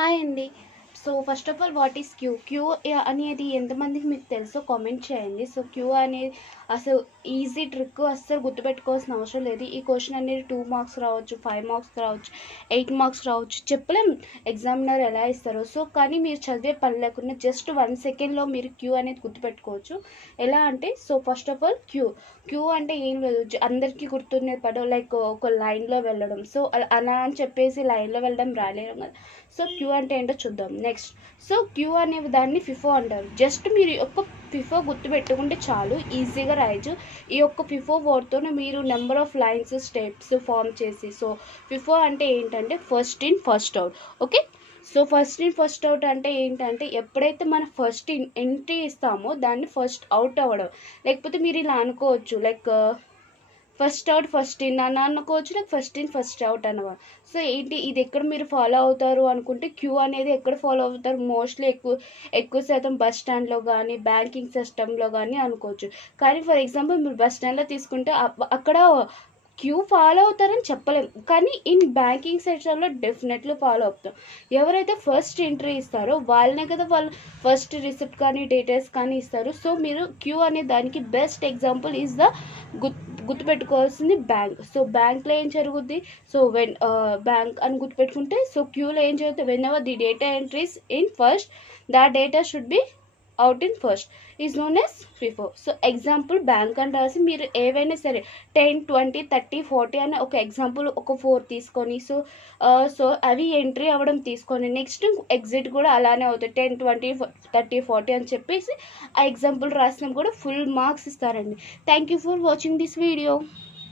Hi అండి. So first of all what is queue? Queue అనేది ఎంతమందికి మీకు తెలుసో కామెంట్ చేయండి. సో క్యూ అనేది అసలు ఈజీ ట్రిక్, అస్సలు గుర్తుపెట్టుకోవాల్సిన అవసరం లేదు. ఈ క్వశ్చన్ అనేది 2 మార్క్స్ రావచ్చు, 5 మార్క్స్ రావచ్చు, 8 మార్క్స్ రావచ్చు, చెప్పలేం ఎగ్జామినర్ ఎలా ఇస్తారో. సో కానీ మీరు చదివే పని లేకుండా జస్ట్ 1 సెకండ్లో మీరు క్యూ అనేది గుర్తుపెట్టుకోవచ్చు. ఎలా అంటే, so first of all queue అంటే ఏం లేదు, అందరికీ గుర్తుండే పదం లైక్ ఒక లైన్లో వెళ్ళడం. సో అలా అని చెప్పేసి లైన్లో వెళ్ళడం రాలేరు కదా. సో క్యూ అంటే ఏంటో చూద్దాం నెక్స్ట్. సో క్యూ అనే దాన్ని ఫిఫో అంటారు. జస్ట్ మీరు యొక్క ఫిఫో గుర్తుపెట్టుకుంటే చాలు, ఈజీగా రాయొచ్చు. ఈ యొక్క ఫిఫో వర్డ్తోనే మీరు number of lines, steps form చేసి. సో ఫిఫో అంటే ఏంటంటే first in first out. Okay, so first in first out అంటే ఏంటంటే ఎప్పుడైతే మనం ఫస్ట్ ఎంట్రీ ఇస్తామో దాన్ని ఫస్ట్ అవుట్ అవ్వడం. లేకపోతే మీరు ఇలా అనుకోవచ్చు, like first out first in అని అనుకోవచ్చు, like first in first out అనమాట. సో ఏంటి ఇది ఎక్కడ మీరు ఫాలో అవుతారు అనుకుంటే, క్యూ అనేది ఎక్కడ ఫాలో అవుతారు మోస్ట్లీ ఎక్కువ శాతం బస్ స్టాండ్లో కానీ బ్యాంకింగ్ సిస్టంలో కానీ అనుకోవచ్చు. కానీ ఫర్ ఎగ్జాంపుల్ మీరు బస్ స్టాండ్లో తీసుకుంటే అక్కడ క్యూ ఫాలో అవుతారని చెప్పలేం, కానీ ఇన్ బ్యాంకింగ్ సెక్టర్లో డెఫినెట్లీ ఫాలో అవుతాం. ఎవరైతే ఫస్ట్ ఎంట్రీ ఇస్తారో వాళ్ళనే కదా వాళ్ళు ఫస్ట్ రిసిప్ట్ కానీ డీటెయిల్స్ కానీ ఇస్తారు. సో మీరు క్యూ అనే దానికి బెస్ట్ ఎగ్జాంపుల్ ఈజ్ ద గుర్తుపెట్టుకోవాల్సింది బ్యాంక్. సో బ్యాంక్లో ఏం జరుగుద్ది, సో బ్యాంక్ అని గుర్తుపెట్టుకుంటే, సో క్యూలో ఏం జరుగుతుంది, when ever the data entries in first, the data should be out in first is known as FIFO. So example bank అని రాసి మీరు ఏవైనా సరే 10, 20, 30, 40 అని ఒక ఎగ్జాంపుల్ ఒక 4 తీసుకొని, సో అవి ఎంట్రీ అవ్వడం తీసుకొని నెక్స్ట్ ఎగ్జిట్ కూడా అలానే అవుతాయి 10, 20, 30, 40 అని చెప్పేసి ఆ ఎగ్జాంపుల్ రాసినా కూడా ఫుల్ మార్క్స్ ఇస్తారండి. Thank you for watching this video.